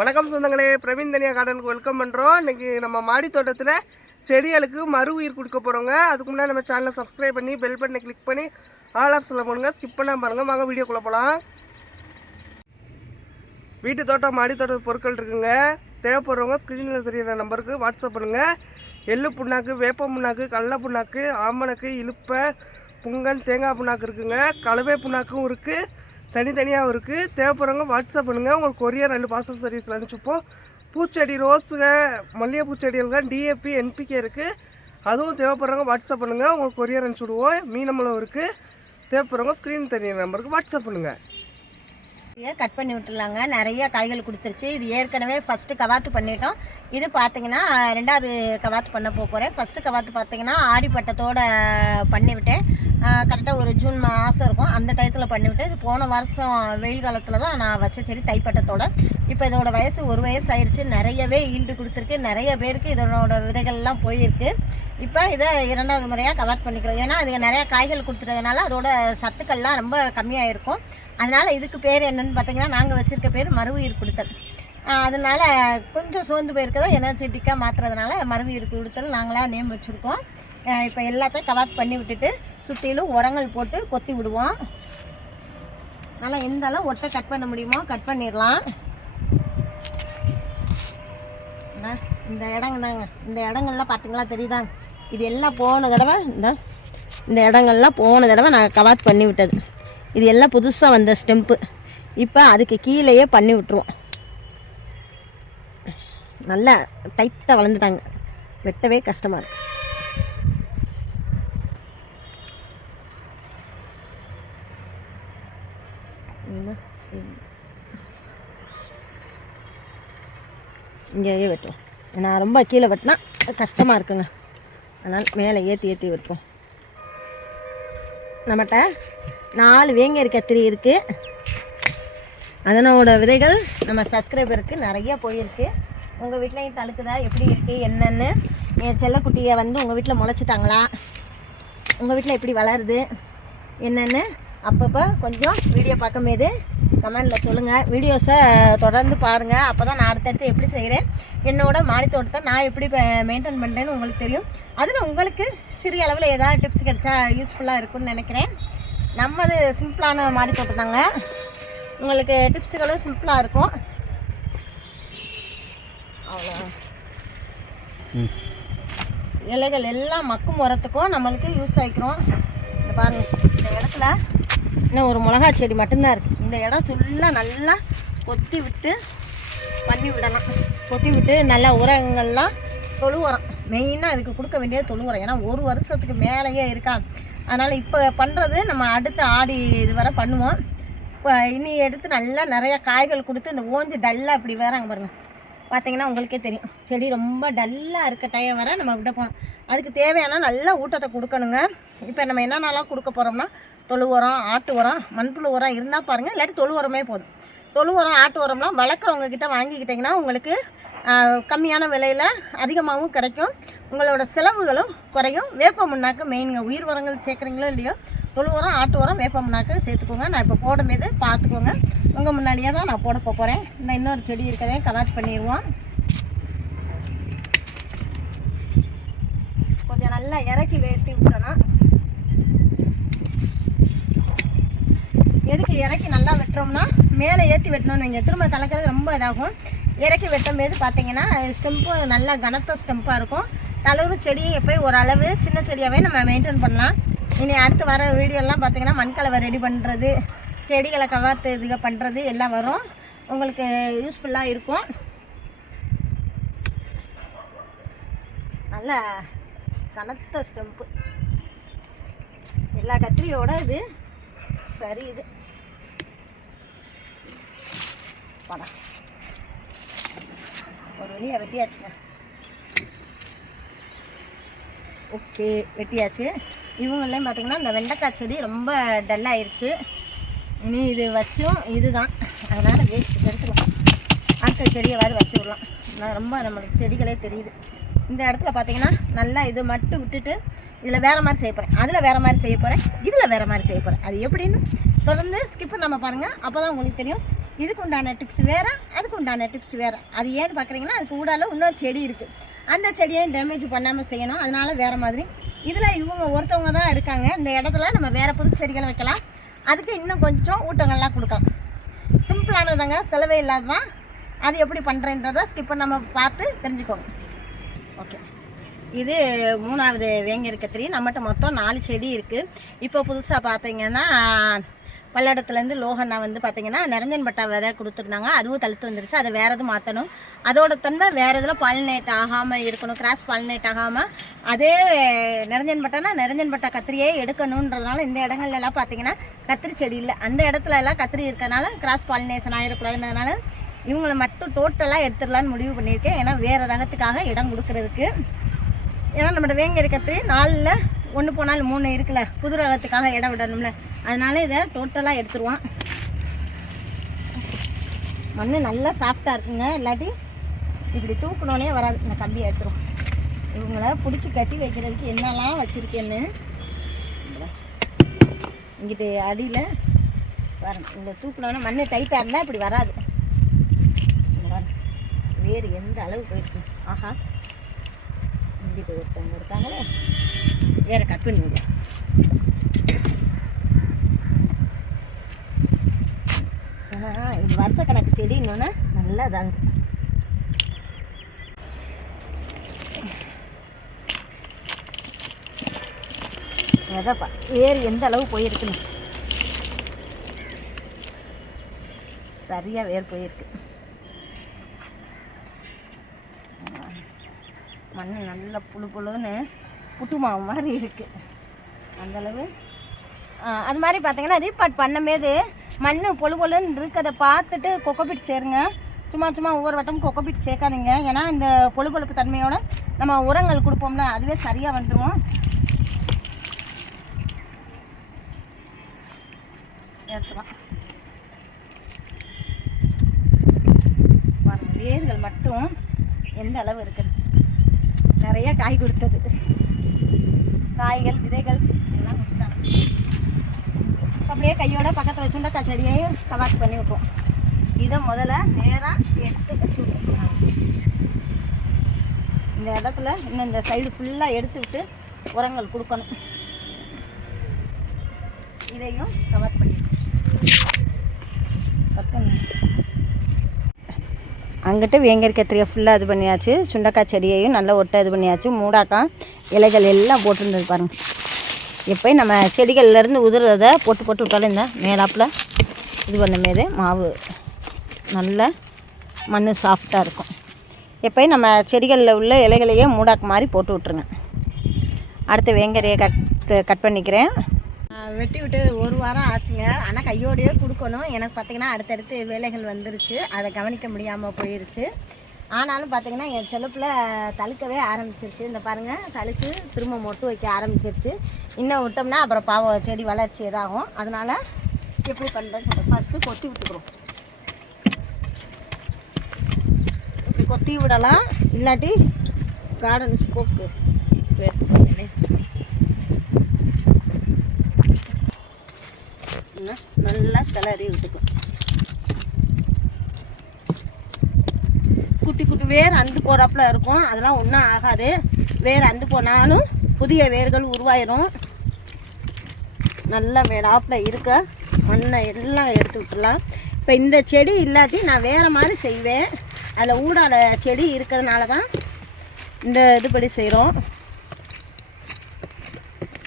வணக்கம் சொந்தங்களே, பிரவீன் தனியா கார்டனுக்கு வெல்கம் பண்ணுறோம். இன்றைக்கி நம்ம மாடி தோட்டத்தில் செடிகளுக்கு மறு உயிர் கொடுக்க போகிறோங்க. அதுக்கு முன்னாடி நம்ம சேனலை சப்ஸ்கிரைப் பண்ணி பெல் பட்டனை கிளிக் பண்ணி ஆல் ஆப்ஷனில் போடுங்க. ஸ்கிப் பண்ணாமல் பாருங்கள். வாங்க வீடியோக்குள்ளே போகலாம். வீட்டு தோட்டம் மாடி தோட்ட பொருட்கள் இருக்குங்க. தேவைப்படுறவங்க ஸ்க்ரீனில் தெரிகிற நம்பருக்கு வாட்ஸ்அப் பண்ணுங்கள். எள்ளு புண்ணாக்கு, வேப்ப புண்ணாக்கு, கடலை புண்ணாக்கு, ஆமணக்கு, இலுப்பை, புங்கன், தேங்காய் புண்ணாக்கு இருக்குங்க. கலவை புண்ணாக்கும் இருக்குது, தனித்தனியாகவும் இருக்குது. தேவைப்படுறவங்க வாட்ஸ்அப் பண்ணுங்கள். உங்களுக்கு கொரியர் 2 பார்சல் சர்வீஸில் அனுப்பிச்சுப்போம். பூச்செடி, ரோஸுங்க, மல்லிகை பூச்செடிகள், டிஏபி, என்பிகே இருக்குது. அதுவும் தேவைப்படுறவங்க வாட்ஸ்அப் பண்ணுங்கள். உங்களுக்கு கொரியர் அனுப்பிச்சுடுவோம். மீனமளவு இருக்குது. தேவைப்படுறவங்க ஸ்க்ரீன் தெரியுற நம்பருக்கு வாட்ஸ்அப் பண்ணுங்கள். கட் பண்ணி விட்டுலாங்க. நிறைய காய்கள் கொடுத்துருச்சு. இது ஏற்கனவே ஃபஸ்ட்டு கவாத்து பண்ணிட்டோம். இது பார்த்தீங்கன்னா 2வது கவாத்து பண்ண போகிறேன். ஃபஸ்ட்டு கவாத்து பார்த்தீங்கன்னா ஆடிப்பட்டத்தோடு பண்ணிவிட்டேன். கரெக்டாக ஒரு ஜூன் மாதம் இருக்கும், அந்த டயத்தில் பண்ணிவிட்டேன். இது போன வருஷம் வெயில் காலத்தில் தான் நான் வச்ச செடி தைப்பட்டத்தோடு. இப்போ இதோட வயசு 1 வயசு ஆயிடுச்சு. நிறையவே ஈல்டு கொடுத்துருக்கு. நிறைய பேருக்கு இதனோட விதைகள்லாம் போயிருக்கு. இப்போ இதை 2வது முறையாக கவாத் பண்ணிக்கிறோம். ஏன்னா அதுக்கு நிறையா காய்கள் கொடுத்துட்டதுனால அதோட சத்துக்கள்லாம் ரொம்ப கம்மியாக இருக்கும். அதனால் இதுக்கு பேர் என்னென்னு பார்த்தீங்கன்னா, நாங்கள் வச்சுருக்க பேர் மறு உயிர் கொடுத்தல். அதனால் கொஞ்சம் சோர்ந்து போயிருக்கதான் எனர்ஜெட்டிக்காக மாற்றுறதுனால மறு உயிர் கொடுத்தல் நாங்களாக நேம் வச்சுருக்கோம். இப்போ எல்லாத்தையும் கவாத் பண்ணி விட்டுட்டு சுற்றிலும் உரங்கள் போட்டு கொத்தி விடுவோம். நல்லா எந்த அளவு ஒட்டை கட் பண்ண முடியுமோ கட் பண்ணிடலாம். இந்த இடங்கள்தாங்க, இந்த இடங்கள்லாம் பார்த்தீங்களா தெரியுதாங்க. இது எல்லாம் போன தடவை இந்த இடங்கள்லாம் போன தடவை நாங்கள் கவாத் பண்ணி விட்டது. இது எல்லாம் புதுசாக வந்த ஸ்டெம்ப்பு. இப்போ அதுக்கு கீழேயே பண்ணி விட்டுருவோம். நல்லா டைட்டாக வளர்ந்துட்டாங்க, வெட்டவே கஷ்டமாக இருக்குது. இங்கேயே வெட்டுவோம். நான் ரொம்ப கீழே வெட்டினா கஷ்டமாக இருக்குங்க. அதனால் மேலே ஏற்றி வெட்டுவோம். நம்மகிட்ட 4 வேங்கரி கத்திரி இருக்குது. அதனோட விதைகள் நம்ம சப்ஸ்கிரைபருக்கு நிறைய போயிருக்கு. உங்கள் வீட்லேயும் தழுக்குதா, எப்படி இருக்குது என்னென்னு, என் செல்லக்குட்டியை உங்கள் வீட்டில் முளைச்சிட்டாங்களா, உங்கள் வீட்டில் எப்படி வளருது என்னென்னு அப்பப்போ கொஞ்சம் வீடியோ பார்க்கும்போது கமெண்டில் சொல்லுங்கள். வீடியோஸை தொடர்ந்து பாருங்கள். அப்போ தான் நான் அடுத்தடுத்து எப்படி செய்கிறேன், என்னோட மாடி தோட்டத்தை நான் எப்படி மெயின்டைன் பண்ணுறேன்னு உங்களுக்கு தெரியும். அதில் உங்களுக்கு சிறிய அளவில் ஏதாவது டிப்ஸ் கிடைச்சா யூஸ்ஃபுல்லாக இருக்குன்னு நினைக்கிறேன். நம்மது சிம்பிளான மாடி தோட்டம் தாங்க. உங்களுக்கு டிப்ஸுகளும் சிம்பிளாக இருக்கும். அவ்வளோ இலைகள் எல்லாம் மக்கும் உரத்துக்கும் நம்மளுக்கு யூஸ் ஆகிக்கிறோம். இந்த பாருங்கள், இந்த இடத்துல இன்னும் ஒரு மிளகா செடி மட்டும்தான் இருக்குது. இந்த இடம் ஃபுல்லாக நல்லா கொத்தி விட்டு பண்ணி விடலாம். கொத்தி விட்டு நல்லா உரங்கள்லாம் தொழு உரம் மெயினாக இதுக்கு கொடுக்க வேண்டியது தொழு உரம். ஏன்னா 1 வருஷத்துக்கு மேலேயே இருக்கா. அதனால் இப்போ பண்ணுறது நம்ம அடுத்து ஆடி இது வரை பண்ணுவோம். இப்போ இனி எடுத்து நல்லா நிறையா காய்கள் கொடுத்து இந்த ஓஞ்சி டல்லாக இப்படி வராங்க பாருங்கள். பார்த்திங்கன்னா உங்களுக்கே தெரியும், செடி ரொம்ப டல்லாக இருக்க டைம் வர நம்ம விட போகிறோம். அதுக்கு தேவையான நல்ல ஊட்டத்தை கொடுக்கணுங்க. இப்போ நம்ம என்னென்னலாம் கொடுக்க போகிறோம்னா, தொழு உரம், ஆட்டு உரம், மண்புழு உரம் இருந்தால் பாருங்கள். இல்லாட்டி தொழு உரமே போதும். தொழு உரம், ஆட்டு உரம்லாம் வளர்க்குறவங்கக்கிட்ட வாங்கிக்கிட்டிங்கன்னா உங்களுக்கு கம்மியான விலையில் அதிகமாகவும் கிடைக்கும். உங்களோட செலவுகளும் குறையும். வேப்ப முன்னாக்கு மெயினுங்க. உயிர் உரங்கள் சேர்க்குறீங்களோ இல்லையோ, தொழு உரம், ஆட்டு உரம், வேப்ப முன்னாக்கு சேர்த்துக்கோங்க. நான் இப்போ போடும்போது பார்த்துக்கோங்க. உங்கள் முன்னாடியே தான் நான் போட போகிறேன். இந்த இன்னொரு செடி இருக்கதே கவாட் பண்ணிடுவோம். கொஞ்சம் நல்லா இறக்கி வெட்டி விட்டணும். எதுக்கு இறக்கி நல்லா வெட்டுறோம்னா, மேலே ஏற்றி வெட்டணும்னு வைங்க, திரும்ப கலக்கிறது ரொம்ப இதாகும். இறக்கி வெட்டும்போது பார்த்தீங்கன்னா ஸ்டெம்ப்பும் நல்லா கனத்த ஸ்டெம்ப்பாக இருக்கும். தளரும் செடியும் எப்போயும் ஓரளவு சின்ன செடியாகவே நம்ம மெயின்டைன் பண்ணலாம். இனி அடுத்து வர வீடியோலாம் பார்த்தீங்கன்னா மண்கலவை ரெடி பண்ணுறது, செடிகளை கவாத்து இதுக பண்ணுறது எல்லாம் வரும். உங்களுக்கு யூஸ்ஃபுல்லாக இருக்கும். நல்ல கனத்த ஸ்டெம்ப்பு. எல்லா கத்திரியோட இது சரி. இது படம் ஒரு வழியாக வெட்டியாச்சுங்க. ஓகே, வெட்டியாச்சு. இவங்களையும் பார்த்திங்கன்னா இந்த வெண்டைக்காய் செடி ரொம்ப டல்லாகிடுச்சு. இனி இது வச்சும் இதுதான், அதனால் வேஸ்ட் எடுத்துக்கலாம். அடுத்த செடியை வேறு வச்சு விடலாம். ரொம்ப நம்மளுக்கு செடிகளே தெரியுது. இந்த இடத்துல பார்த்திங்கன்னா நல்லா இது மட்டும் விட்டுட்டு இதில் வேறு மாதிரி செய்ய போகிறேன், அதில் வேறு மாதிரி செய்ய போகிறேன், இதில் வேறு மாதிரி செய்ய போகிறேன். அது எப்படின்னு தொடர்ந்து ஸ்கிப் பண்ணாமல் பாருங்கள். அப்போ தான் உங்களுக்கு தெரியும். இதுக்கு உண்டான டிப்ஸ் வேறு, அதுக்கு உண்டான டிப்ஸ் வேறு. அது ஏன்னு பார்க்குறீங்கன்னா அதுக்கு ஊடால இன்னொரு செடி இருக்குது, அந்த செடியையும் டேமேஜ் பண்ணாமல் செய்யணும். அதனால் வேறு மாதிரி. இதில் இவங்க ஒருத்தவங்க தான் இருக்காங்க. இந்த இடத்துல நம்ம வேறு புது செடிகளை வைக்கலாம், அதுக்கு இன்னும் கொஞ்சம் ஊட்டங்கள்லாம் கொடுக்கலாம். சிம்பிளானதாங்க, செலவே இல்லாததான். அது எப்படி பண்ணுறேன்றதை ஸ்கிப் பண்ணாமல் பார்த்து தெரிஞ்சுக்கோங்க. ஓகே, இது 3வது வேங்கர் கத்திரி. நம்மகிட்ட மொத்தம் 4 செடி இருக்குது. இப்போ புதுசாக பார்த்தீங்கன்னா பல்லடத்துலேருந்து லோகண்ணா வந்து பார்த்திங்கன்னா நிரஞ்சன் பட்டா வேறு கொடுத்துருந்தாங்க. அதுவும் தழுத்து வந்துருச்சு. அதை வேறு எதுவும் மாற்றணும். அதோட தன்மை வேறு இதில் பாலினேட் ஆகாமல் இருக்கணும், கிராஸ் பாலினேட் ஆகாமல். அதே நிரஞ்சன் பட்டானா நிரஞ்சன் பட்டா கத்திரியே எடுக்கணுன்றதுனால இந்த இடங்கள்லாம் பார்த்திங்கன்னா கத்திரி செடி இல்லை. அந்த இடத்துல எல்லாம் கத்திரி இருக்கிறனால கிராஸ் பாலினேஷன் ஆகிடக்கூடாதுன்றதுனால இவங்களை மட்டும் டோட்டலாக எடுத்துடலான்னு முடிவு பண்ணியிருக்கேன். ஏன்னா வேறு ரகத்துக்காக இடம் கொடுக்கறதுக்கு. ஏன்னா நம்மளோட வேங்கர் கத்திரி 4ல் 1 போனாலும் 3 இருக்குல்ல, புது ரகத்துக்காக இடம் விடணும்ல, அதனால இதை டோட்டலாக எடுத்துருவோம். மண் நல்லா சாஃப்டாக இருக்குங்க, இல்லாட்டி இப்படி தூக்கணுன்னே வராது. இந்த கம்பியை எடுத்துருவோம். இவங்கள பிடிச்சி கட்டி வைக்கிறதுக்கு என்னெல்லாம் வச்சுருக்கேன்னு இங்கிட்டு அடியில் வரும். இந்த தூக்கணுன்னா மண் டைட்டாக இருந்தால் இப்படி வராது. வேறு எந்த அளவு போயிருக்கு. ஆஹா, இங்கிட்டு ஒருத்தவங்க இருக்காங்களே, வேறு கட் பண்ணி விடுவோம். ஏன்னா இது வருஷ கணக்கு செடி இன்னொன்று நல்லா இதாகுது. எதப்பா வேறு எந்த அளவு போயிருக்குன்னு சரியாக வேர் போயிருக்கு. மண் நல்லா புழு புழுன்னு புட்டு மாவு மாதிரி இருக்குது அந்தளவு. அது மாதிரி பார்த்தீங்கன்னா ரீபாட் பண்ணும்போது மண் பொழு பொழுன்னு இருக்கிறத பார்த்துட்டு கொக்கோபிட் சேருங்க. சும்மா ஒவ்வொரு வட்டமும் கொக்கோபிட் சேர்க்காதீங்க. ஏன்னா இந்த பொழு பொழுப்பு தன்மையோட நம்ம உரங்கள் கொடுப்போம்னா அதுவே சரியாக வந்துடும். ஏற்றலாம் பாருங்கள், வேர்கள் மட்டும் எந்த அளவு இருக்குது. நிறைய காய் கொடுத்தது, காய்கள் விதைகள் எல்லாம் கொடுத்தாங்க. அப்படியே கையோட பக்கத்தில் சுண்டக்காய் செடியையும் கவாட் பண்ணி வைப்போம். இதை முதல்ல நேராக எடுத்து வச்சு விட்டுருக்கோம். இந்த இடத்துல இன்னும் இந்த சைடு ஃபுல்லாக எடுத்து விட்டு உரங்கள் கொடுக்கணும். இதையும் கவாட் பண்ணி அங்கிட்டு வேங்கர் கத்திரியை ஃபுல்லாக இது பண்ணியாச்சு. சுண்டக்காய் செடியையும் நல்லா ஒட்ட இது பண்ணியாச்சு. மூடாக்காய் இலைகள் எல்லாம் போட்டுருந்தது பாருங்கள். எப்போயும் நம்ம செடிகள்லேருந்து உதிர்றதை போட்டு விட்டாலும் இந்த மேலாப்பில் இது பண்ணும்போது மாவு நல்ல மண் சாஃப்டாக இருக்கும். எப்போயும் நம்ம செடிகளில் உள்ள இலைகளையே மூடாக்கு மாதிரி போட்டு விட்ருங்க. அடுத்து வேங்கரையை கட் பண்ணிக்கிறேன். வெட்டி விட்டு 1 வாரம் ஆச்சுங்க. ஆனால் கையோடையே கொடுக்கணும். எனக்கு பார்த்திங்கன்னா அடுத்தடுத்து வேலைகள் வந்துருச்சு, அதை கவனிக்க முடியாமல் போயிடுச்சு. ஆனாலும் பார்த்திங்கன்னா என் செலுப்பில் தழுக்கவே ஆரம்பிச்சிருச்சு. இந்த பாருங்கள், தளித்து திரும்ப மொட்டு வைக்க ஆரம்பிச்சிருச்சு. இன்னும் விட்டோம்னா அப்புறம் பாவம் செடி வளர்ச்சி இதாகும். அதனால் எப்படி பண்ணுறேன்னு சொல்கிறேன். ஃபஸ்ட்டு கொத்தி விட்டுக்கிறோம். இப்படி கொத்தி விடலாம், இல்லாட்டி கார்டன் ஸ்போக்கு நல்லா கிளறி விட்டுக்கும். குட்டி வேர் அந்து போகிறாப்புல இருக்கும், அதெல்லாம் ஒன்றும் ஆகாது. வேர் அந்து போனாலும் புதிய வேர்கள் உருவாயிரும். நல்லா வேறாப்பில் இருக்க மண்ணை எல்லாம் எடுத்து விட்டுடலாம். இப்போ இந்த செடி இல்லாட்டி நான் வேறு மாதிரி செய்வேன். அதில் ஊடால செடி இருக்கிறதுனால தான் இந்த இதுபடி செய்கிறோம்.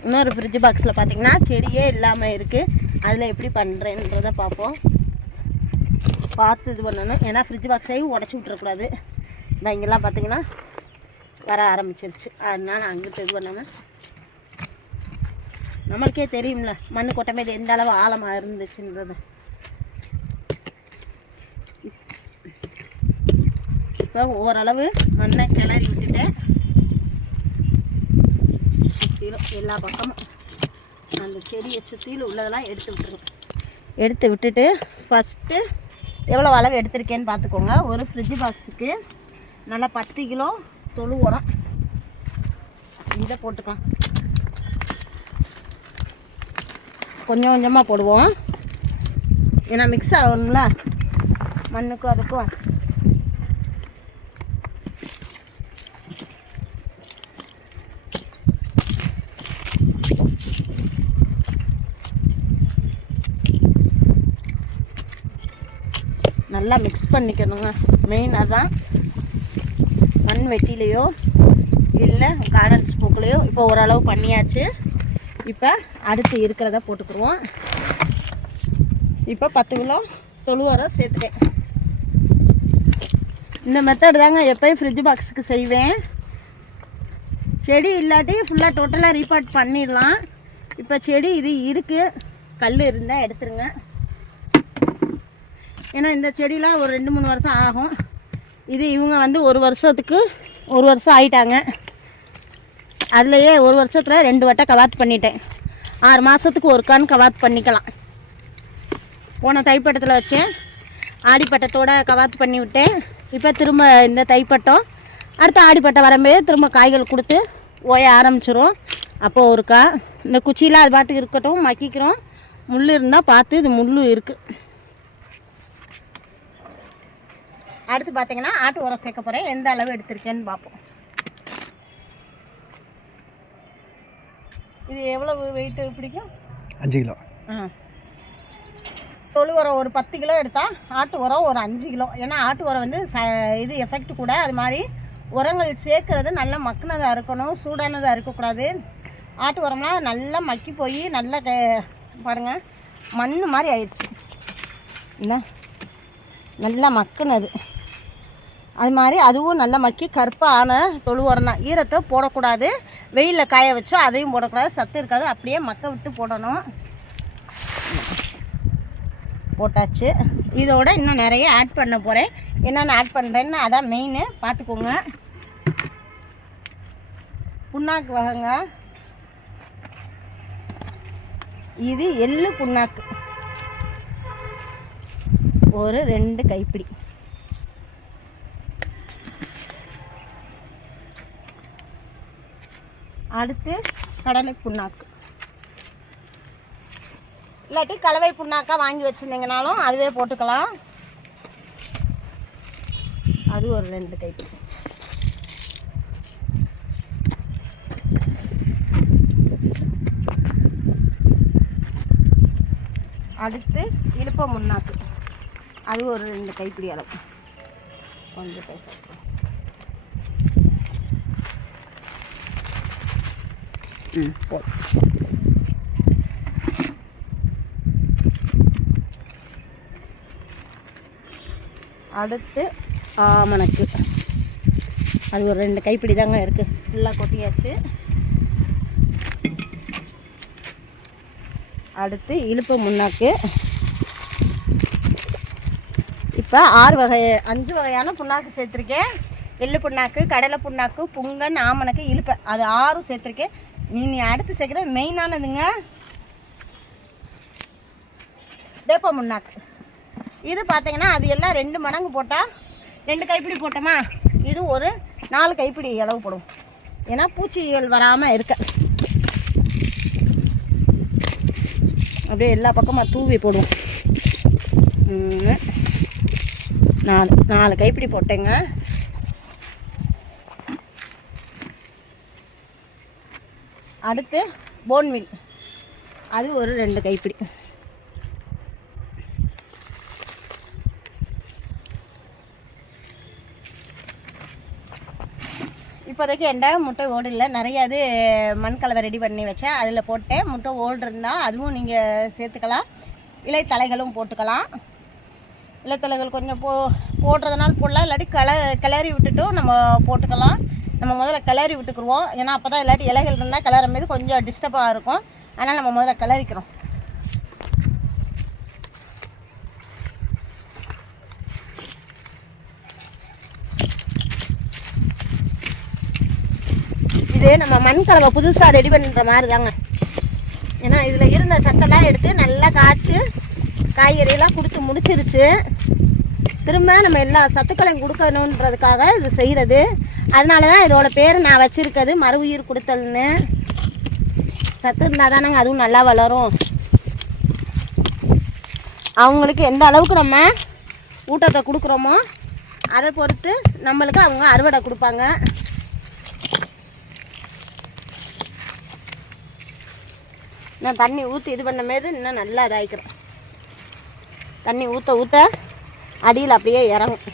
இன்னொரு ஃப்ரிட்ஜ் பாக்ஸில் பார்த்திங்கன்னா செடியே இல்லாமல் இருக்குது. அதில் எப்படி பண்ணுறேன்றதை பார்ப்போம். பார்த்து இது பண்ணணும். ஏன்னா ஃப்ரிட்ஜ் பாக்ஸையும் உடச்சி விட்றக்கூடாது. இந்த இங்கெல்லாம் பார்த்திங்கன்னா வர ஆரம்பிச்சிருச்சு. அதனால அங்கிட்டு இது பண்ணாமல் நம்மளுக்கே தெரியும்ல மண் கொட்டமேது எந்த அளவு ஆழமாக இருந்துச்சுன்றது. இப்போ ஓரளவு மண்ணை கிளறி விட்டுட்டேன். சுற்றிலும் எல்லா பக்கமும் அந்த செடியை சுற்றிலும் உள்ளதெல்லாம் எடுத்து விட்டுருங்க. எடுத்து விட்டுட்டு ஃபஸ்ட்டு எவ்வளோ அளவு எடுத்திருக்கேன்னு பார்த்துக்கோங்க. ஒரு ஃப்ரிட்ஜ் பாக்ஸுக்கு நல்லா 10 கிலோ தொழு உரம் இதை போட்டுக்கலாம். கொஞ்சம் கொஞ்சமாக போடுவோம், ஏன்னா மிக்ஸ் ஆகணும்ல. மண்ணுக்கும் அதுக்கும். நல்லா மிக்ஸ் பண்ணிக்கணுங்க, மெயின் அதான். மண் வெட்டிலையோ இல்லை கார்டன் ஸ்போக்குலையோ இப்போ ஓரளவு பண்ணியாச்சு. இப்போ அடுத்து இருக்கிறத போட்டுக்குருவோம். இப்போ 10 கிலோ தொழு உரம் சேர்த்துட்டேன். இந்த மெத்தட் தாங்க எப்போயும் ஃப்ரிட்ஜ் பாக்ஸுக்கு செய்வேன். செடி இல்லாட்டி ஃபுல்லாக டோட்டலாக ரீபார்ட் பண்ணிடலாம். இப்போ செடி இது இருக்குது, கல் இருந்தால் எடுத்துருங்க. ஏன்னா இந்த செடிலாம் ஒரு 2-3 வருஷம் ஆகும். இது இவங்க வந்து 1 வருஷம் ஆகிட்டாங்க. அதுலேயே 1 வருஷத்தில் 2 வட்டம் கவாத்து பண்ணிட்டேன். 6 மாதத்துக்கு ஒரு கான் கவாத்து பண்ணிக்கலாம். போன தைப்பட்டத்தில் வச்சேன், ஆடிப்பட்டத்தோடு கவாத்து பண்ணி விட்டேன். இப்போ திரும்ப இந்த தைப்பட்டம் அடுத்த ஆடிப்பட்டம் வரும்போது திரும்ப காய்கள் கொடுத்து ஓய ஆரம்பிச்சிரும். அப்போது ஒருக்கா இந்த குச்சியில் அது பாட்டுக்கு இருக்கட்டும், மக்கிக்கிறோம். முள் இருந்தால் பார்த்து, இது முள் இருக்குது. அடுத்து பார்த்தீங்கன்னா ஆட்டு உரம் சேர்க்க போகிறேன். எந்த அளவு எடுத்திருக்கேன்னு பார்ப்போம். இது எவ்வளவு வெயிட்டு பிடிக்கும்? 5 கிலோ. தொழு உரம் ஒரு 10 கிலோ எடுத்தால் ஆட்டு உரம் ஒரு 5 கிலோ. ஏன்னா ஆட்டு உரம் வந்து இது எஃபெக்ட் கூட. அது மாதிரி உரங்கள் சேர்க்குறது நல்லா மக்கினதாக இருக்கணும், சூடானதாக இருக்கக்கூடாது. ஆட்டு உரம்லாம் நல்லா மக்கி போய் நல்லா பாருங்கள் மண் மாதிரி ஆயிடுச்சு. என்ன நல்லா மக்குனது அது மாதிரி அதுவும் நல்லா மக்கி கருப்பான தொழு உரம் தான். ஈரத்தை போடக்கூடாது, வெயிலில் காய வச்சோ அதையும் போடக்கூடாது, சத்து இருக்காது. அப்படியே மக்க விட்டு போடணும். போட்டாச்சு. இதோட இன்னும் நிறைய ஆட் பண்ண போகிறேன். என்னென்ன ஆட் பண்ணுறேன்னு அதான் மெயின், பார்த்துக்கோங்க. புண்ணாக்கு வகைங்க, இது எள்ளு புண்ணாக்கு ஒரு 2 கைப்பிடி. அடுத்து கடலை புண்ணாக்கு, இல்லாட்டி கலவை புண்ணாக்கா வாங்கி வச்சுருந்தீங்கனாலும் அதுவே போட்டுக்கலாம். அது ஒரு 2 கைப்பிடி. அடுத்து இழுப்ப முன்னாக்கு, அது ஒரு 2 கைப்பிடி அளவு. கொஞ்சம் பேச அடுத்து ஆமணக்கு, அது ஒரு 2 கைப்பிடி தாங்க இருக்குது. ஃபுல்லாக கொட்டியாச்சு. அடுத்து இழுப்பு முன்னாக்கு. இப்போ 5 வகையான புண்ணாக்கு சேர்த்துருக்கேன். எள்ளு புண்ணாக்கு, கடலை புண்ணாக்கு, புங்கன், ஆமணக்கு, இழுப்பை, அது 6 சேர்த்துருக்கேன். நீ அடுத்து சேர்க்குறது மெயினானதுங்க வேப்ப முன்னாக்கு. இது பார்த்தீங்கன்னா அது எல்லாம் 2 மடங்கு போட்டால் 2 கைப்பிடி போட்டோமா, இது ஒரு 4 கைப்பிடி அளவு போடும். ஏன்னா பூச்சிகள் வராமல் இருக்க. அப்படியே எல்லா பக்கமாக தூவி போடுவோம். 4 கைப்பிடி போட்டேங்க. அடுத்து போன்வில், அது ஒரு 2 கைப்பிடி. இப்போதைக்கு என்கிட்ட முட்டை ஓடு இல்லை, நிறைய இது மண் கலவை ரெடி பண்ணி வச்சேன், அதில் போட்டேன். முட்டை ஓடு இருந்தால் அதுவும் நீங்கள் சேர்த்துக்கலாம். இலைத்தலைகளும் போட்டுக்கலாம். இலைத்தலைகள் கொஞ்சம் போடுறதுனால போடலாம், இல்லாட்டி கிளறி விட்டுட்டும் நம்ம போட்டுக்கலாம். நம்ம முதல்ல கிளறி விட்டுக்குருவோம். ஏன்னா அப்போ தான் இல்லாட்டி இலைகள் இருந்தால் கிளறும் போது கொஞ்சம் டிஸ்டர்பாக இருக்கும். அதனால் நம்ம முதல்ல கிளறிக்கிறோம். இது நம்ம மண் கலவை புதுசாக ரெடி பண்ணுற மாதிரி தாங்க. ஏன்னா இதில் இருந்த சத்தெல்லாம் எடுத்து நல்லா காய்ச்சி காய்கறியெல்லாம் கொடுத்து முடிச்சிருச்சு. திரும்ப நம்ம எல்லா சத்துக்களையும் கொடுக்கணுன்றதுக்காக இது செய்கிறது. அதனால தான் இதோட பேர் நான் வச்சுருக்கிறது மறு உயிர் கொடுத்தல்னு. சத்து இருந்தால் தானேங்க அதுவும் நல்லா வளரும். அவங்களுக்கு எந்த அளவுக்கு நம்ம ஊட்டத்தை கொடுக்குறோமோ அதை பொறுத்து நம்மளுக்கு அவங்க அறுவடை கொடுப்பாங்க. நான் தண்ணி ஊற்றி இது பண்ணமேது இன்னும் நல்லா இதாகிக்கிறோம். தண்ணி ஊற்ற ஊற்ற அடியில் அப்படியே இறங்கும்.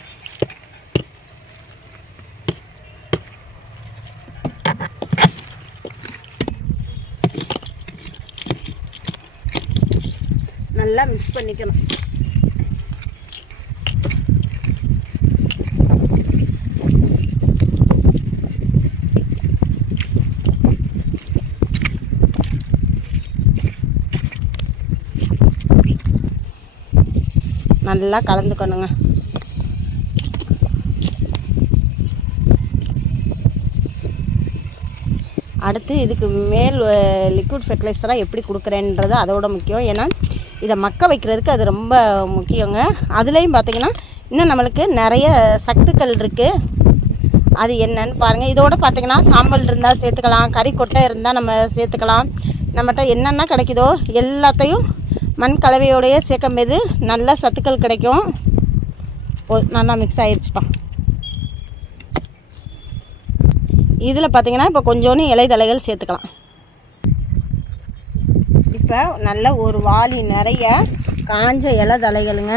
நல்லா மிக்ஸ் பண்ணிக்கணும். நல்லா கலந்துக்கணுங்க. அடுத்து இதுக்கு மேல் லிக்விட் ஃபெர்டிலைசராக எப்படி கொடுக்குறேன்றது அதோட முக்கியம். ஏன்னா இதை மக்க வைக்கிறதுக்கு அது ரொம்ப முக்கியங்க. அதுலேயும் பார்த்திங்கன்னா இன்னும் நம்மளுக்கு நிறைய சத்துக்கள் இருக்குது. அது என்னன்னு பாருங்கள். இதோட பார்த்திங்கன்னா சாம்பல் இருந்தால் சேர்த்துக்கலாம், கறி கொட்டை இருந்தால் நம்ம சேர்த்துக்கலாம். நம்மகிட்ட என்னென்ன கிடைக்குதோ எல்லாத்தையும் மண் கலவையோடையே சேர்க்கும் போது நல்ல சத்துக்கள் கிடைக்கும். நல்லா மிக்ஸ் ஆகிடுச்சுப்பா. இதில் பார்த்திங்கன்னா இப்போ கொஞ்சோன்னு இலைதழைகள் சேர்த்துக்கலாம். இப்போ நல்ல ஒரு வாளி நிறைய காஞ்ச இலைதழைகளுங்க.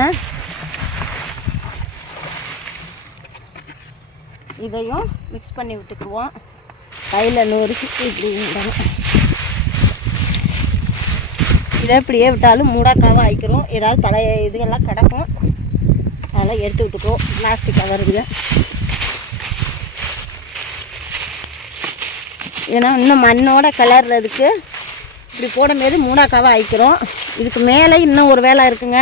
இதையும் மிக்ஸ் பண்ணி விட்டுக்குவோம். கையில் நொறுக்கி இப்படி விடணும். இதை இப்படியே விட்டாலும் மூடாக்காக ஆயிக்கிறோம். ஏதாவது பழைய இதுகள்லாம் கிடக்கும், அதெல்லாம் எடுத்து விட்டுக்குவோம். பிளாஸ்டிக் கவருங்க. ஏன்னா இன்னும் மண்ணோட கலர்றதுக்கு இப்படி போடும்போது மூடாக்காக ஆயிக்கிறோம். இதுக்கு மேலே இன்னும் ஒரு வேலை இருக்குங்க.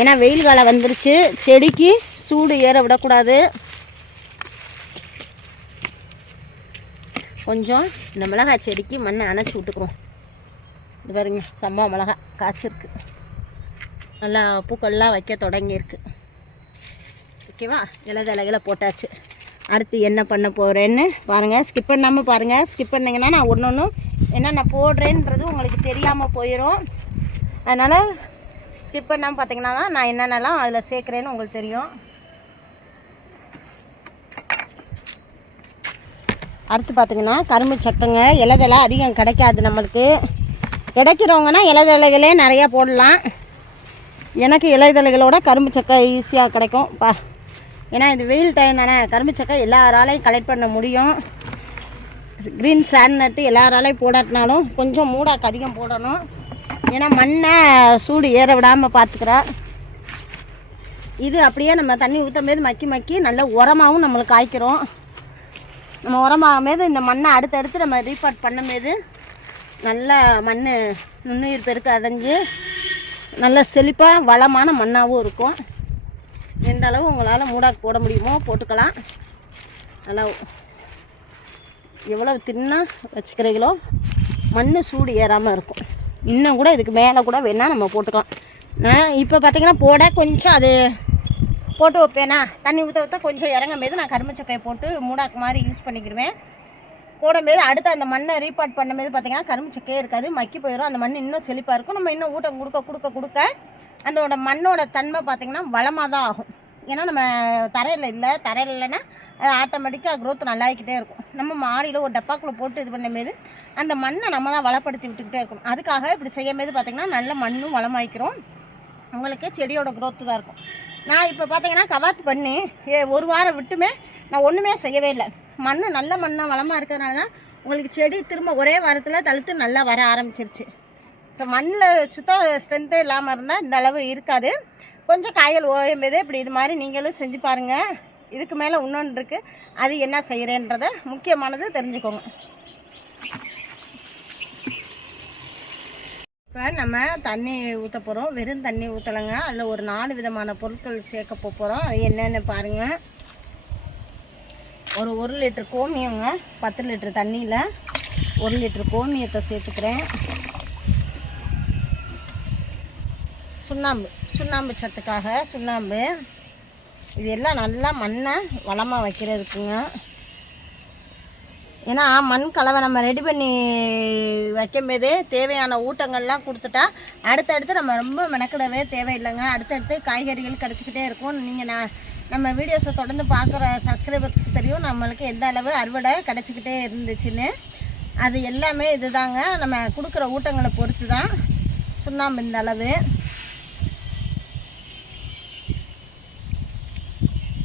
ஏன்னா வெயில் காலம் வந்துருச்சு, செடிக்கு சூடு ஏற விடக்கூடாது. கொஞ்சம் இந்த மிளகாய் செடிக்கு மண்ணை அணைச்சி விட்டுக்குறோம். இது பாருங்க, சம்பா மிளகா காய்ச்சிருக்கு, நல்லா பூக்கள்லாம் வைக்க தொடங்கியிருக்கு. ஓகேவா, இலைதலைகளை போட்டாச்சு. அடுத்து என்ன பண்ண போகிறேன்னு பாருங்கள். ஸ்கிப் பண்ணாமல் பாருங்கள். ஸ்கிப் பண்ணிங்கன்னா நான் ஒன்று ஒன்று என்னென்ன போடுறேன்றது உங்களுக்கு தெரியாமல் போயிடும். அதனால் ஸ்கிப் பண்ணாமல் பார்த்தீங்கன்னா தான் நான் என்னென்னலாம் அதில் சேர்க்குறேன்னு உங்களுக்கு தெரியும். அடுத்து பார்த்திங்கன்னா கரும்பு சக்கைங்க. இலைதலை அதிகம் கிடைக்காது நம்மளுக்கு. கிடைக்கிறவங்கன்னா இலைதலைகளே நிறையா போடலாம். எனக்கு இலைதலைகளோட கரும்பு சக்கை ஈஸியாக கிடைக்கும் பா. ஏன்னா இது வெயில் டைம் தானே, கரும்பு சக்கை எல்லாராலையும் கலெக்ட் பண்ண முடியும். க்ரீன் சாண்ட் நட்டு எல்லாராலையும் போடாட்டினாலும் கொஞ்சம் மூடாக்கு அதிகம் போடணும். ஏன்னா மண்ணை சூடு ஏற விடாமல் பார்த்துக்கிறேன். இது அப்படியே நம்ம தண்ணி ஊற்றும் போது மக்கி மக்கி நல்ல உரமாகவும் நம்மளுக்கு காய்க்கிறோம். நம்ம உரமாகும்போது இந்த மண்ணை அடுத்தடுத்து நம்ம ரீபார்ட் பண்ணும்போது நல்லா மண் நுண்ணுயிர் பெருக்க அடைஞ்சு நல்ல செழிப்பாக வளமான மண்ணாகவும் இருக்கும். எந்த அளவு உங்களால் மூடாக்கு போட முடியுமோ போட்டுக்கலாம். நல்லா எவ்வளோ தின்னாக வச்சுக்கிறீங்களோ மண் சூடு ஏறாமல் இருக்கும். இன்னும் கூட இதுக்கு மேலே கூட வேணால் நம்ம போட்டுக்கலாம். நான் இப்போ பார்த்திங்கன்னா போட கொஞ்சம் அது போட்டு வைப்பேனா, தண்ணி ஊற்ற ஊற்ற கொஞ்சம் இறங்கும் போது நான் கரும்பு சக்கையை போட்டு மூடாக்கு மாதிரி யூஸ் பண்ணிக்கிடுவேன். போடும்போது அடுத்து அந்த மண்ணை ரீபார்ட் பண்ணும்போது பார்த்திங்கன்னா கரும்பு சக்கையே இருக்காது, மக்கி போயிடும். அந்த மண் இன்னும் செழிப்பாக இருக்கும். நம்ம இன்னும் ஊட்டம் கொடுக்க கொடுக்க கொடுக்க அதோட மண்ணோட தன்மை பார்த்திங்கன்னா வளமாக தான் ஆகும். ஏன்னா நம்ம தரையில் இல்லைன்னா அது ஆட்டோமேட்டிக்காக க்ரோத் நல்லாக்கிட்டே இருக்கும். நம்ம மாடியில் ஒரு டப்பாக்குள்ளே போட்டு இது பண்ணும்போது அந்த மண்ணை நம்ம தான் வளப்படுத்தி விட்டுக்கிட்டே இருக்கணும். அதுக்காக இப்படி செய்யும்போது பார்த்திங்கன்னா நல்ல மண்ணும் வளமாய்க்கிறோம். உங்களுக்கு செடியோட க்ரோத்து தான் இருக்கும். நான் இப்போ பார்த்திங்கன்னா கவாத்து பண்ணி ஒரு வாரம் விட்டுமே நான் ஒன்றுமே செய்யவே இல்லை. மண் நல்ல மண்ணாக வளமாக இருக்கிறதுனால தான் உங்களுக்கு செடி திரும்ப ஒரே வாரத்தில் தழுத்து நல்லா வர ஆரம்பிச்சிருச்சு. ஸோ மண்ணில் சுத்தம் ஸ்ட்ரென்த்தே இல்லாமல் இருந்தால் இந்த அளவு இருக்காது. கொஞ்சம் காய்கள் ஓயும்போதே இப்படி இது மாதிரி நீங்களும் செஞ்சு பாருங்கள். இதுக்கு மேலே இன்னொன்று இருக்குது, அது என்ன செய்கிறேன்றதை முக்கியமானது தெரிஞ்சுக்கோங்க. இப்போ நம்ம தண்ணி ஊற்ற போகிறோம். வெறும் தண்ணி ஊற்றலைங்க, அதில் ஒரு 4 விதமான பொருட்கள் சேர்க்க போகிறோம். அது என்னென்னு பாருங்கள். ஒரு 1 லிட்டர் கோமியங்க, 10 லிட்டர் தண்ணியில் 1 லிட்டர் கோமியத்தை சேர்த்துக்கிறேன். சுண்ணாம்பு சத்துக்காக சுண்ணாம்பு. இது எல்லாம் நல்லா மண்ணை வளமாக வைக்கிறதுக்குங்க. ஏன்னா மண் கலவை நம்ம ரெடி பண்ணி வைக்கும்போதே தேவையான ஊட்டங்கள்லாம் கொடுத்துட்டா அடுத்தடுத்து நம்ம ரொம்ப மெனக்கிடவே தேவையில்லைங்க. அடுத்தடுத்து காய்கறிகள் கிடச்சிக்கிட்டே இருக்கும். நீங்கள் நம்ம வீடியோஸை தொடர்ந்து பார்க்குற சப்ஸ்கிரைபர்ஸ்க்கு தெரியும் நம்மளுக்கு எந்த அளவு அறுவடை கிடச்சிக்கிட்டே இருந்துச்சுன்னு. அது எல்லாமே இதுதாங்க, நம்ம கொடுக்குற ஊட்டங்களை பொறுத்து தான். சுண்ணாம்பு இந்த அளவு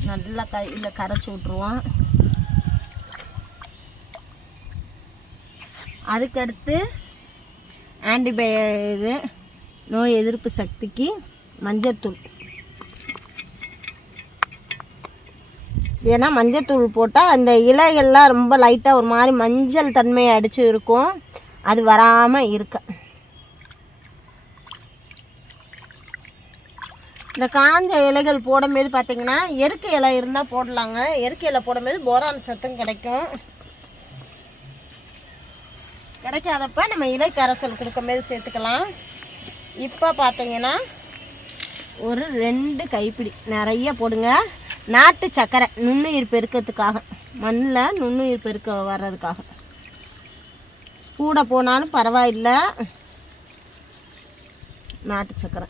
நல்லா கையில் கரைச்சி விட்ருவோம். அதுக்கடுத்து இது நோய் எதிர்ப்பு சக்திக்கு மஞ்சத்தூள். ஏன்னா மஞ்சத்தூள் போட்டால் அந்த இலைகள்லாம் ரொம்ப லைட்டாக ஒரு மாதிரி மஞ்சள் தன்மையை அடித்து இருக்கும், அது வராமல் இருக்க. இந்த காஞ்ச இலைகள் போடும்போது பார்த்திங்கன்னா எருக்கை இலை இருந்தால் போடலாங்க. எருக்கை இலை போடும்போது போரான் சத்தும் கிடைக்கும். கிடைக்காதப்ப நம்ம இலை கரைசல் கொடுக்கும்போது சேர்த்துக்கலாம். இப்போ பார்த்தீங்கன்னா ஒரு 2 கைப்பிடி நிறைய போடுங்க. நாட்டு சர்க்கரை நுண்ணுயிர் பெருக்கிறதுக்காக, மண்ணில் நுண்ணுயிர் பெருக்க வர்றதுக்காக. கூட போனாலும் பரவாயில்லை, நாட்டு சர்க்கரை.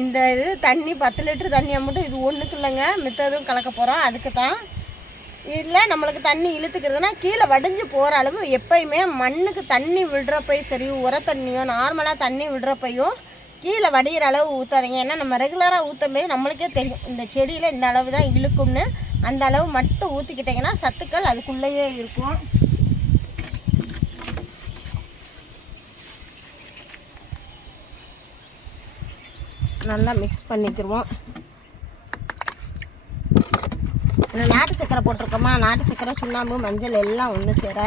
இந்த இது தண்ணி 10 லிட்டர் தண்ணியை மட்டும் இது ஒன்றுக்கு இல்லைங்க, மித்ததும் கலக்க போகிறோம். அதுக்கு தான். இல்லை நம்மளுக்கு தண்ணி இழுத்துக்கிறதுனா கீழே வடிஞ்சு போகிற அளவு எப்போயுமே மண்ணுக்கு தண்ணி விடுறப்பையும் சரி, உர தண்ணியோ நார்மலாக தண்ணி விடுறப்பையும் கீழே வடிகிற அளவு ஊற்றாதீங்க. ஏன்னா நம்ம ரெகுலராக ஊற்றும்போது நம்மளுக்கே தெரியும் இந்த செடியில் இந்த அளவு தான் இழுக்கும்னு. அந்த அளவு மட்டும் ஊற்றிக்கிட்டிங்கன்னா சத்துக்கள் அதுக்குள்ளேயே இருக்கும். நல்லா மிக்ஸ் பண்ணிக்கிடுவோம். நாட்டு சக்கரை போட்டிருக்கோமா, நாட்டு சக்கரை சுண்ணாம்பு மஞ்சள் எல்லாம் ஒன்று சேர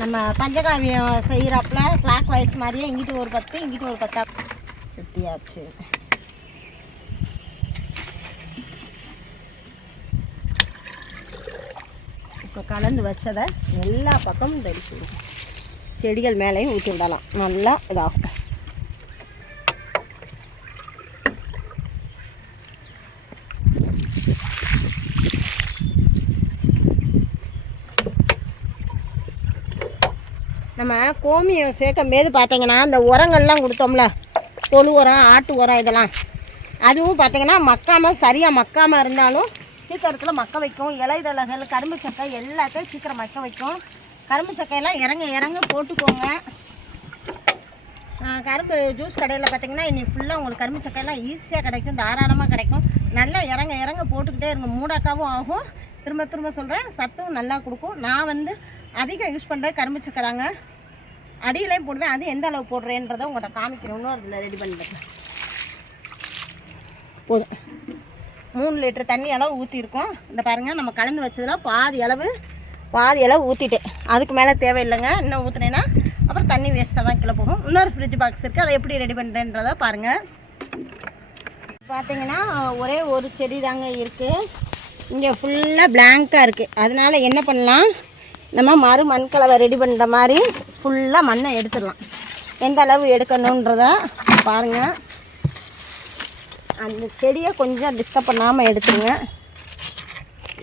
நம்ம பஞ்சகாவியம் செய்கிறாப்புல கிளாக் வைஸ் மாதிரியே இங்கிட்டு ஒரு 10 இங்கிட்டு ஒரு 10 சுட்டியாச்சு. இப்போ கலந்து வச்சதை எல்லா பக்கமும் தெளிச்சு செடிகள் மேலேயும் ஊற்றி விடலாம். நல்லா இதாகும். நம்ம கோமியம் சேர்க்கும் போது பார்த்தீங்கன்னா இந்த உரங்கள்லாம் கொடுத்தோம்ல, தொழு உரம் ஆட்டு உரம் இதெல்லாம், அதுவும் பார்த்தீங்கன்னா மக்காமல் சரியாக மக்காமல் இருந்தாலும் சீக்கிரத்தில் மக்க வைக்கும். இலைதழகள் கரும்பு சக்கை எல்லாத்தையும் சீக்கிரம் மக்க வைக்கும். கரும்பு சக்கையெல்லாம் இறங்க போட்டுக்கோங்க. கரும்பு ஜூஸ் கடையில் பார்த்திங்கன்னா இன்னைக்கு ஃபுல்லாக உங்களுக்கு கரும்பு சக்கையெல்லாம் ஈஸியாக கிடைக்கும், தாராளமாக கிடைக்கும். நல்லா இறங்க போட்டுக்கிட்டே இருங்க. மூடாக்காவும் ஆகும். திரும்ப சொல்கிறேன், சத்தும் நல்லா கொடுக்கும். நான் அதிகம் யூஸ் பண்ணுறது கரும்பு சக்கை தாங்க. அடியிலையும் போடுவேன். அது எந்த அளவு போடுறேன்றதை உங்கள்கிட்ட காமிக்கிறேன். இன்னும் அதில் ரெடி பண்ணிட்டேன். போதும். 3 லிட்டர் தண்ணி அளவு ஊற்றிருக்கோம். இந்த பாருங்கள், நம்ம கலந்து வச்சதில் பாதி அளவு ஊற்றிட்டேன். அதுக்கு மேலே தேவையில்லைங்க. இன்னும் ஊற்றுனேன்னா அப்புறம் தண்ணி வேஸ்ட்டாக தான் கீழே போகும். இன்னொரு ஃப்ரிட்ஜ் பாக்ஸ் இருக்குது, அதை எப்படி ரெடி பண்ணுறேன்றதை பாருங்கள். பார்த்தீங்கன்னா ஒரே ஒரு செடி தாங்க இருக்குது. இங்கே ஃபுல்லாக பிளாங்காக இருக்குது. அதனால் என்ன பண்ணலாம், நம்ம மண்கலவை ரெடி பண்ணுற மாதிரி ஃபுல்லாக மண்ணை எடுத்துடலாம். எந்த அளவு எடுக்கணுன்றத பாருங்கள். அந்த செடியை கொஞ்சம் டிஸ்டர்ப் பண்ணாமல் எடுத்துருங்க.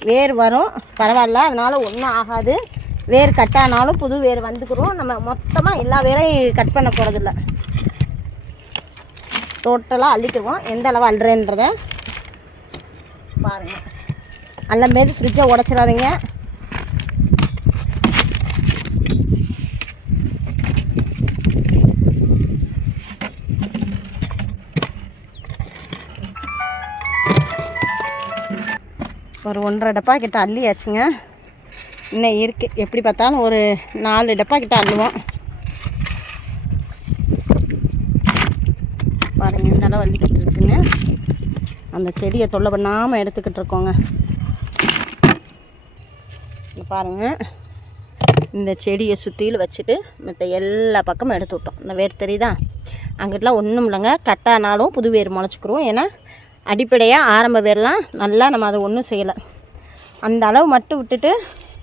வேர் வரும், பரவாயில்ல, அதனால் ஒன்றும் ஆகாது. வேர் கட்டானாலும் புது வேர் வந்துக்கிறோம். நம்ம மொத்தமாக எல்லா வேரையும் கட் பண்ண போகிறதில்ல, டோட்டலாக அள்ளிக்குவோம். எந்த அளவு அள்ளுறேன்றதை பாருங்கள். அல்ல மாரி ஃப்ரிட்ஜை உடச்சிடாதீங்க. ஒரு 1.5 டப்பா கிட்ட அள்ளியாச்சுங்க. இன்னும் இருக்குது. எப்படி பார்த்தாலும் ஒரு 4 டப்பா கிட்ட அள்ளுவோம். பாருங்கள் இந்த அளவு அள்ளிக்கிட்டு இருக்குன்னு. அந்த செடியை தொல்லை பண்ணாமல் எடுத்துக்கிட்டு இருக்கோங்க. பாருங்கள், இந்த செடியை சுற்றியில் வச்சுட்டு மற்ற எல்லா பக்கமும் எடுத்து விட்டோம். இந்த வேர் தெரியுதா, அங்கிட்டலாம் ஒன்றும் இல்லைங்க. கட்டானாலும் புது வேர் முளைச்சிக்கிறோம். ஏன்னா அடிப்படையாக ஆரம்ப வேர்லாம் நல்லா நம்ம அதை ஒன்றும் செய்யலை. அந்த அளவு மட்டும் விட்டுட்டு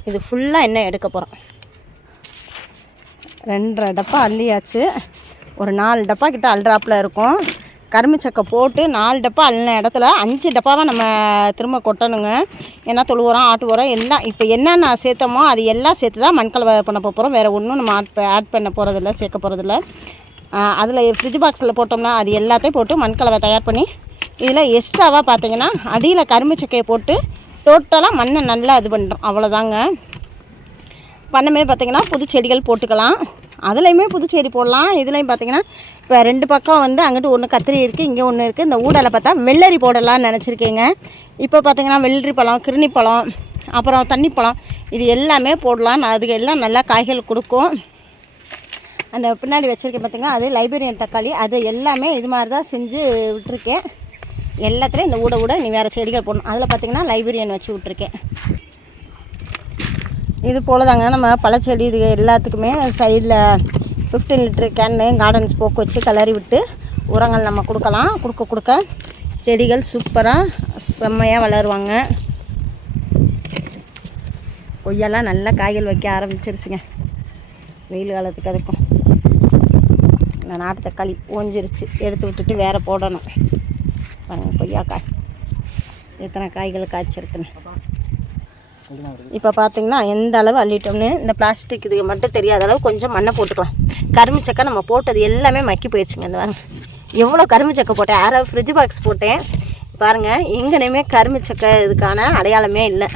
இது ஃபுல்லாக என்ன எடுக்க போகிறோம். 2.5 டப்பா அள்ளியாச்சு. ஒரு 4 டப்பா கிட்ட அல்றாப்பில் இருக்கும். கரும்புச்சக்கை போட்டு 4 டப்பா அள்ளின இடத்துல 5 டப்பாவாக நம்ம திரும்ப கொட்டணுங்க. ஏன்னா தொழு உரம், ஆட்டு உரம் எல்லாம் இப்போ என்னென்ன சேர்த்தோமோ அது எல்லாம் சேர்த்து தான் மண்கலவை பண்ண போகிறோம். வேறு ஒன்றும் நம்ம ஆட் பண்ண போகிறதில்ல, சேர்க்க போகிறதில்ல. அதில் ஃப்ரிட்ஜ் பாக்ஸில் போட்டோம்னா அது எல்லாத்தையும் போட்டு மண்கலவை தயார் பண்ணி இதில் எக்ஸ்ட்ராவாக பார்த்தீங்கன்னா அடியில் கரும்புச்சக்கையை போட்டு டோட்டலாக மண்ணை நல்லா இது பண்ணுறோம். அவ்வளோதாங்க. பண்ணமே பார்த்திங்கன்னா புது செடிகள் போட்டுக்கலாம். அதுலேயுமே புது செடி போடலாம். இதுலேயும் பார்த்திங்கன்னா இப்போ 2 பக்கம் வந்து அங்கிட்டு ஒன்று கத்திரி இருக்குது, இங்கே ஒன்று இருக்குது. இந்த ஊடால பார்த்தா வெள்ளரி போடலான்னு நினச்சிருக்கேங்க. இப்போ பார்த்திங்கன்னா வெள்ளரி பழம், கிருணி பழம், அப்புறம் தண்ணிப்பழம் இது எல்லாமே போடலாம். அதுக்கு எல்லாம் நல்லா காய்கள் கொடுக்கும். அந்த பின்னாடி வச்சுருக்கேன் பார்த்திங்கன்னா அது லைப்ரரியன் தக்காளி. அது எல்லாமே இது மாதிரி தான் செஞ்சு விட்டுருக்கேன். எல்லாத்துலேயும் இந்த ஊட நீ வேறு செடிகள் போடணும். அதில் பார்த்திங்கன்னா லைப்ரரியன் வச்சு விட்ருக்கேன். இது போல் தாங்க நம்ம பழச்செடி இது எல்லாத்துக்குமே சைடில் 15 லிட்டரு கேனு கார்டன் ஸ்போக் வச்சு கிளறி விட்டு உரங்கள் நம்ம கொடுக்கலாம். கொடுக்க செடிகள் சூப்பராக செம்மையாக வளருவாங்க. கொய்யெல்லாம் நல்லா காய்கள் வைக்க ஆரம்பிச்சிருச்சுங்க. வெயில் காலத்துக்கு அதுக்கும் இந்த நாட்டு தக்காளி ஓஞ்சிருச்சு, எடுத்து விட்டுட்டு வேறு போடணும். பாருங்கள் கொய்யாக்காய் எத்தனை காய்கள் காய்ச்சிருக்குன்னு. இப்போ பார்த்திங்கன்னா எந்த அளவு அள்ளிட்டோம்னு இந்த பிளாஸ்டிக் இதுக்கு மட்டும் தெரியாத அளவு கொஞ்சம் மண்ணை போட்டுக்கலாம். கரும்புச்சக்கை நம்ம போட்டது எல்லாமே மக்கி போயிடுச்சுங்க. இந்த வாங்க எவ்வளோ கரும்புச்சக்கை போட்டேன். யாராவது ஃப்ரிட்ஜ் பாக்ஸ் போட்டேன் பாருங்கள். எங்கேயுமே கரும்புச்சக்கை இதுக்கான அடையாளமே இல்லை.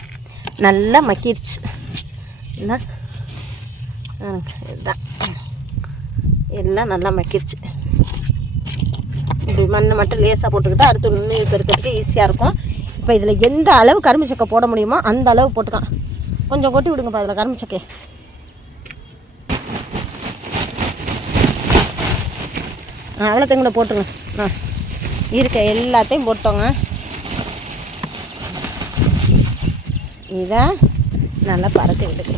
நல்லா மக்கிடுச்சு. இல்லை இதுதான் எல்லாம் நல்லா மக்கிடுச்சு. இப்படி மண்ணை மட்டும் லேசாக போட்டுக்கிட்டால் அடுத்து நுண்ணி பெருக்கிறதுக்கு ஈஸியாக இருக்கும். இப்போ இதில் எந்த அளவு கரும்புச்சக்கை போட முடியுமோ அந்த அளவு போட்டுக்கலாம். கொஞ்சம் கொட்டி விடுங்கப்பா அதில் கரும்புச்சக்கை. அவ்வளோத்தையும் கூட போட்டுங்க. இருக்க எல்லாத்தையும் போட்டோங்க. இதை நல்லா பறக்க விடுங்க.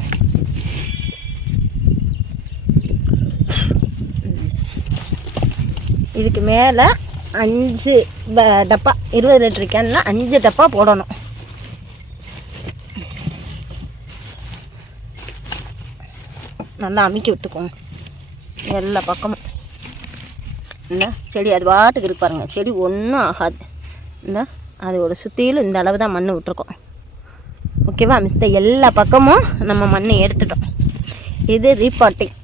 இதுக்கு மேலே 5 டப்பா 20 லிட்டரு கேனில் 5 டப்பா போடணும். நல்லா அமுக்கி விட்டுக்கோங்க எல்லா பக்கமும். இந்த செடி அது பாட்டுக்கு இருக்கு பாருங்கள். செடி ஒன்றும் ஆகாது. இந்த அதோட சுற்றிலும் இந்த அளவு தான் மண் விட்டுருக்கோம். ஓகேவா? மித்த எல்லா பக்கமும் நம்ம மண்ணை எடுத்துட்டோம். இது ரீபாட்டிங்.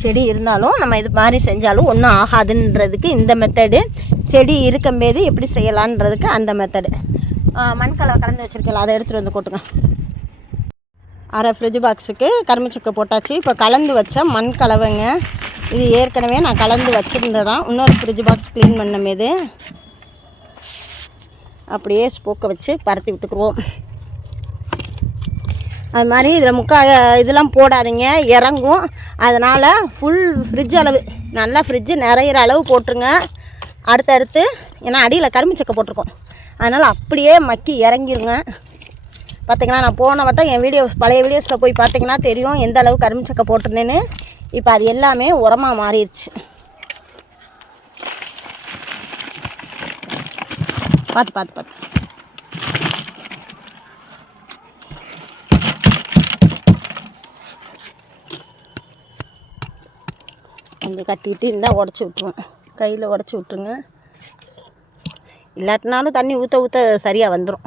செடி இருந்தாலும் நம்ம இது மாதிரி செஞ்சாலும் ஒன்றும் ஆகாதுன்றதுக்கு இந்த மெத்தடு. செடி இருக்கும்போது எப்படி செய்யலான்றதுக்கு அந்த மெத்தடு. மண்கலவை கலந்து வச்சுருக்கல அதை எடுத்துகிட்டு வந்து போட்டுங்க. அரை ஃப்ரிட்ஜ் பாக்ஸுக்கு கரும்புச்சக்கை போட்டாச்சு. இப்போ கலந்து வச்ச மண் கலவைங்க. இது ஏற்கனவே நான் கலந்து வச்சுருந்ததான். இன்னொரு ஃப்ரிட்ஜ் பாக்ஸ் க்ளீன் பண்ணமேது அப்படியே ஸ்போக்கை வச்சு பரத்தி விட்டுக்குருவோம். அது மாதிரி இதில் இதெல்லாம் போடாதீங்க, இறங்கும். அதனால் ஃபுல் ஃப்ரிட்ஜ் அளவு நல்லா ஃப்ரிட்ஜு நிறையிற அளவு போட்டுருங்க அடுத்தடுத்து. ஏன்னா அடியில் கரும்புச்சக்கை போட்டிருக்கோம், அதனால் அப்படியே மக்கி இறங்கிருங்க. பார்த்திங்கன்னா நான் போன வட்டம் என் பழைய வீடியோஸில் போய் பார்த்திங்கன்னா தெரியும் எந்த அளவு கரும்புச்சக்கை போட்டிருந்தேன்னு. இப்போ அது எல்லாமே உரமாக மாறிடுச்சு. பார்த்து கொஞ்சம் கட்டிட்டு இருந்தால் உடச்சி விட்ருவோம். கையில் உடச்சி விட்ருங்க. இல்லாட்டினாலும் தண்ணி ஊற்ற சரியாக வந்துடும்.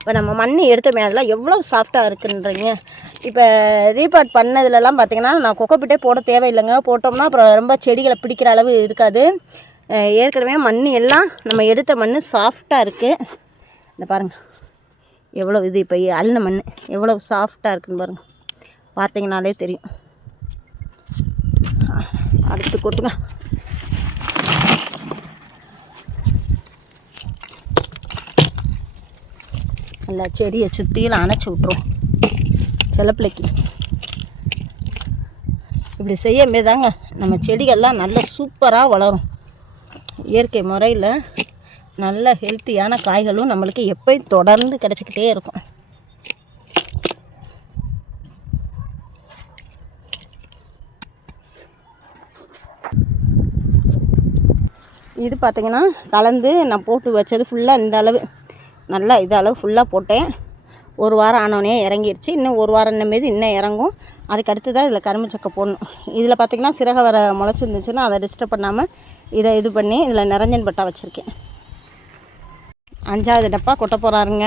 இப்போ நம்ம மண் எடுத்தோமே அதெல்லாம் எவ்வளோ சாஃப்டாக இருக்குன்றீங்க. இப்போ ரீபாட் பண்ணதுலலாம் பார்த்திங்கன்னா நான் கொக்கோப்பிட்டே போட தேவையில்லைங்க. போட்டோம்னா அப்புறம் ரொம்ப செடிகளை பிடிக்கிற அளவு இருக்காது. ஏற்கனவே மண் எல்லாம் நம்ம எடுத்த மண் சாஃப்டாக இருக்குது. இந்த பாருங்கள் எவ்வளோ இது இப்போ அள்ளின மண் எவ்வளோ சாஃப்டாக இருக்குன்னு பாருங்கள். பார்த்தீங்கனாலே தெரியும். அடுத்து கொட்டுங்க. நல்லா செடியை சுற்றியில் அணைச்சி விட்ருவோம். செல்லப்பிள்ளைக்கு இப்படி செய்யும்போது தாங்க நம்ம செடிகள்லாம் நல்லா சூப்பராக வளரும். இயற்கை முறையில் நல்ல ஹெல்த்தியான காய்களும் நம்மளுக்கு எப்போயும் தொடர்ந்து கிடச்சிக்கிட்டே இருக்கும். இது பார்த்திங்கன்னா கலந்து நான் போட்டு வச்சது ஃபுல்லாக இந்த அளவு நல்லா இது அளவு ஃபுல்லாக போட்டேன். 1 வாரம் ஆனோடனே இறங்கிருச்சு. இன்னும் 1 வாரம் மீது இன்னும் இறங்கும். அதுக்கு அடுத்து தான் இதில் கரும்புச்சக்கை போடணும். இதில் பார்த்திங்கன்னா சிறக வர முளைச்சிருந்துச்சுன்னா அதை டிஸ்டர்ப் பண்ணாமல் இதை இது பண்ணி இதில் நிரஞ்சன் பட்டா வச்சுருக்கேன். 5வது டப்பா கொட்ட போகிறாருங்க.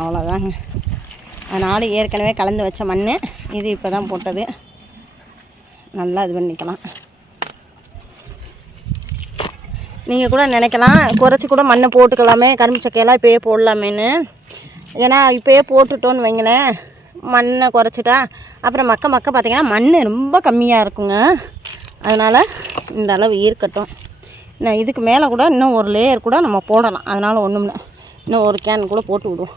அவ்வளோதாங்க. அதனால் ஏற்கனவே கலந்து வச்ச மண் இது இப்போ தான் போட்டது. நல்லா இது பண்ணிக்கலாம். நீங்கள் கூட நினைக்கலாம் குறைச்சி கூட மண்ணை போட்டுக்கலாமே, கரும்பு சக்கையெல்லாம் இப்போயே போடலாமேன்னு. ஏன்னா இப்போயே போட்டுட்டோன்னு வைங்களேன், மண்ணை குறைச்சிட்டா அப்புறம் மக்க பார்த்திங்கன்னா மண் ரொம்ப கம்மியாக இருக்குங்க. அதனால் இந்த அளவு இருக்கட்டும். நான் இதுக்கு மேலே கூட இன்னும் ஒரு லேயர் கூட நம்ம போடலாம். அதனால் ஒன்றும் இல்லை, இன்னும் ஒரு கேன் கூட போட்டு விடுவோம்.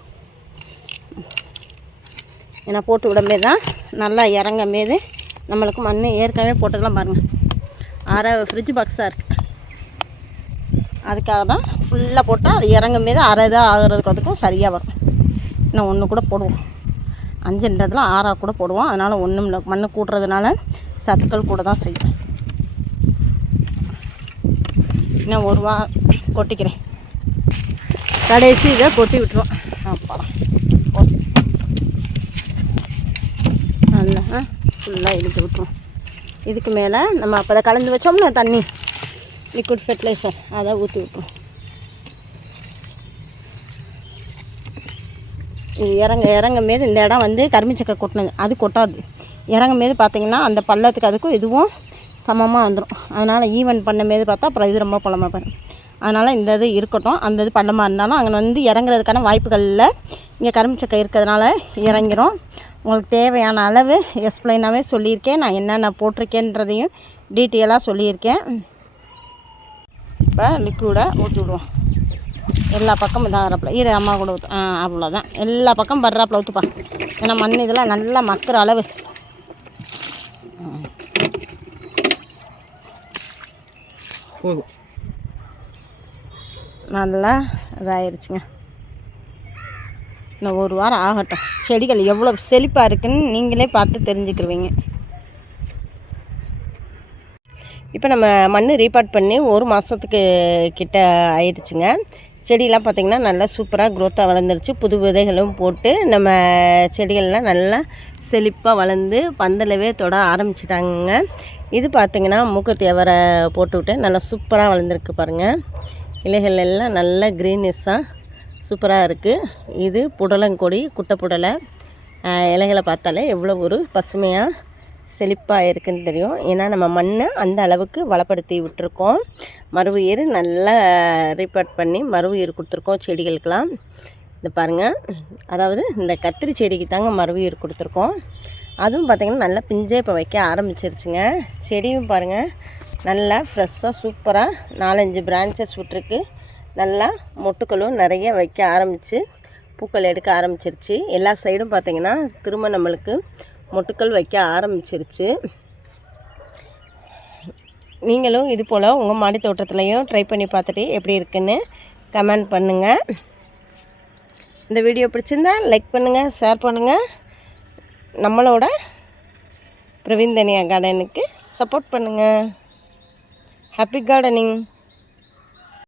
ஏன்னா போட்டு விடமே தான் நல்லா இறங்கமேது நம்மளுக்கு மண் ஏற்கனவே போட்டதெல்லாம் பாருங்கள், அரை ஃப்ரிட்ஜ் பாக்ஸாக இருக்குது. அதுக்காக தான் ஃபுல்லாக போட்டால் அது இறங்கும்போது அரை இதாக ஆகிறதுக்கு அதுக்கும் சரியாக வரும். இன்னும் ஒன்று கூட போடுவோம், 5ன்றதுல 6 கூட போடுவோம். அதனால் ஒன்றும் இல்லை, மண் கூட்டுறதுனால சத்துக்கள் கூட தான் செய்யும். இன்னும் 1 வாரம் கொட்டிக்கிறேன், கடைசி இதை கொட்டி விட்டுருவோம். அப்புறம் நல்லா ஃபுல்லாக இழுத்து விட்டுருவோம். இதுக்கு மேலே நம்ம அப்போ தான் கலந்து வச்சோம்னா தண்ணி லிக்விட் ஃபெர்டிலைசர் அதை ஊற்றி விட்டுருவோம். இது இறங்கும்போது இந்த இடம் வந்து கரும்புச்சக்கை கொட்டினது அது கொட்டாது. இறங்கும்போது பார்த்திங்கன்னா அந்த பள்ளத்துக்கு அதுக்கும் இதுவும் சமமாக வந்துடும். அதனால் ஈவன் பண்ணும்போது பார்த்தா அப்புறம் இது ரொம்ப பள்ளமாக போயிடும். அதனால் இந்த இது இருக்கட்டும். அந்த இது பள்ளமாக இருந்தாலும் அங்கே வந்து இறங்குறதுக்கான வாய்ப்புகள் இல்லை. இங்கே கரும்புச்சக்கை இருக்கிறதுனால இறங்கிரும். உங்களுக்கு தேவையான அளவு எக்ஸ்பிளைனாகவே சொல்லியிருக்கேன். நான் என்னென்ன போட்டிருக்கேன்றதையும் டீட்டெயிலாக சொல்லியிருக்கேன். இப்போ லிக்விடை ஊற்றி விடுவோம். எல்லா பக்கமும் இதாகிறப்பல ஈர அம்மா கூட ஊற்று. அவ்வளோதான், எல்லா பக்கம் படுறாப்புல ஊற்றுப்பா. ஏன்னா மண் இதெல்லாம் நல்லா மக்கிற அளவு. போதும், நல்லா இதாகிருச்சுங்க. இன்னும் 1 வாரம் ஆகட்டும். செடிகள் எவ்வளோ செழிப்பாக இருக்குதுன்னு நீங்களே பார்த்து தெரிஞ்சுக்கிருவீங்க. இப்போ நம்ம மண் ரீபார்ட் பண்ணி 1 மாதத்துக்கு கிட்ட ஆயிடுச்சுங்க. செடியெலாம் பார்த்திங்கன்னா நல்லா சூப்பராக க்ரோத்தாக வளர்ந்துருச்சு. புது விதைகளும் போட்டு நம்ம செடிகள்லாம் நல்லா செழிப்பாக வளர்ந்து பந்தலவே தொட ஆரம்பிச்சிட்டாங்க. இது பார்த்திங்கன்னா மூக்குத்தி அவரை போட்டுவிட்டு நல்லா சூப்பராக வளர்ந்துருக்கு பாருங்கள். இலைகள் எல்லாம் நல்லா க்ரீனிஷாக சூப்பராக இருக்குது. இது புடலங்கொடி, குட்டை புடலை. இலைகளை பார்த்தாலே எவ்வளோ ஒரு பசுமையாக செழிப்பாக இருக்குதுன்னு தெரியும். ஏன்னா நம்ம மண்ணை அந்த அளவுக்கு வளப்படுத்தி விட்டுருக்கோம். மறுவுயிர் நல்லா ரீபார்ட் பண்ணி மறுவுயிர் கொடுத்துருக்கோம் செடிகளுக்கெல்லாம். இது பாருங்கள், அதாவது இந்த கத்திரி செடிக்கு தாங்க மறுவுயிர் கொடுத்துருக்கோம். அதுவும் பார்த்திங்கன்னா நல்லா பிஞ்சே இப்போ வைக்க ஆரம்பிச்சிருச்சுங்க. செடியும் பாருங்கள் நல்லா ஃப்ரெஷ்ஷாக சூப்பராக 4-5 பிரான்ச்சஸ் விட்டுருக்கு. நல்லா மொட்டுக்களும் நிறைய வைக்க ஆரம்பித்து பூக்கள் எடுக்க ஆரம்பிச்சிருச்சு. எல்லா சைடும் பார்த்திங்கன்னா திரும்ப நம்மளுக்கு மொட்டுக்கள் வைக்க ஆரம்பிச்சிருச்சு. நீங்களும் இது போல் உங்கள் மாடி தோட்டத்துலையும் ட்ரை பண்ணி பார்த்துட்டு எப்படி இருக்குன்னு கமெண்ட் பண்ணுங்கள். இந்த வீடியோ பிடிச்சிருந்தா லைக் பண்ணுங்கள், ஷேர் பண்ணுங்கள். நம்மளோட பிரவீன் தனியா கார்டனுக்கு சப்போர்ட் பண்ணுங்கள். Happy gardening.